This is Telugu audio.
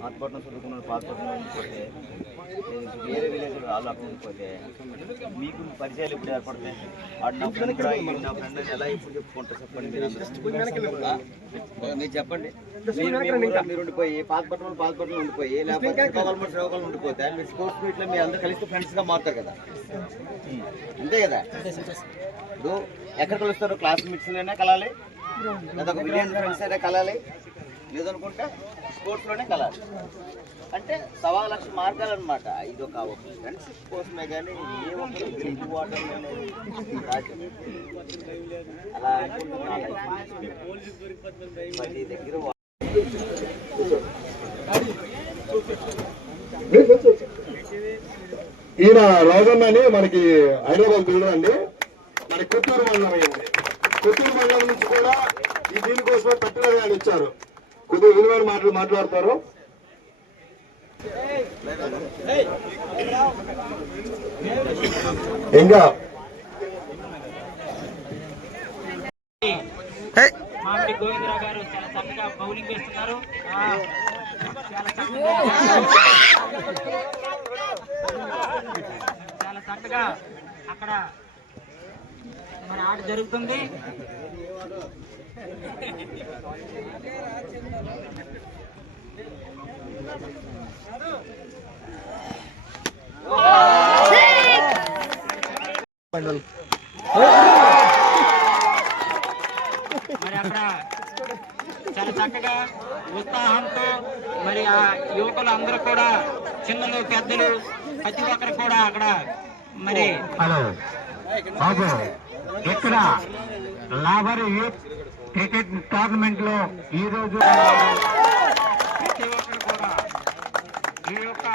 పాతపట్నం చదువుకున్న పాతపట్నం ఉండిపోతే వేరే విలేజ్ వాళ్ళు అక్కడ ఉండిపోతే మీకు పరిచయాలు ఇప్పుడు ఏర్పడతాయి. వాడు నా ఫ్రెండ్ నా ఫ్రెండ్ ఎలా ఇప్పుడు చెప్పుకుంటారు చెప్పండి. మీరు చెప్పండి. మీరు ఉండిపోయి పాతపట్నం ఉండిపోయి లేకపోతే శ్రీకాకుళం ఉండిపోతే మీరు స్పోర్ట్స్ మీట్లో మీరు అందరూ కలిసి ఫ్రెండ్స్గా మారుతారు కదా, అంతే కదా. ఇప్పుడు ఎక్కడ కలుస్తారు? క్లాస్మేట్స్లోనే కలాలి, లేదా ఒక విలేజ్ ఫ్రెండ్స్ అయినా కలాలి, లేదనుకుంటే స్పోర్ట్స్లోనే కలాలి. అంటే 1,00,000 మార్గాలు అనమాట. ఇది ఒక ఫ్రెండ్షిప్ కోసమే కానీ ఏ ఒక్కరు గెలిచిపోవడం అలా అనుకుంటున్నా. దగ్గర ఈయన రాజన్న అని మనకి హైదరాబాద్ బిల్డర్ అండి, మన కొత్తూరు మండలం అయింది. కొత్తూరు మండలం నుంచి కూడా ఈ దీనికోసమే పెట్టడం అని ఇచ్చారు. కొద్దిగా విలువైన మాటలు మాట్లాడతారు. ఇంకా మామిడి గోవిందరావు గారు చాలా చక్కగా బౌలింగ్ వేస్తున్నారు. చాలా చక్కగా అక్కడ మన ఆట జరుగుతుంది. మరి అక్కడ చాలా చక్కగా ఉత్సాహంతో మరి ఆ యువకులు అందరూ కూడా, చిన్నలు పెద్దలు ప్రతి ఒక్కరు కూడా అక్కడ మరి ఇక్కడ లాబర్ యూత్ క్రికెట్ టోర్నమెంట్ లో ఈ రోజు ప్రతి ఒక్కరు కూడా ఈ యొక్క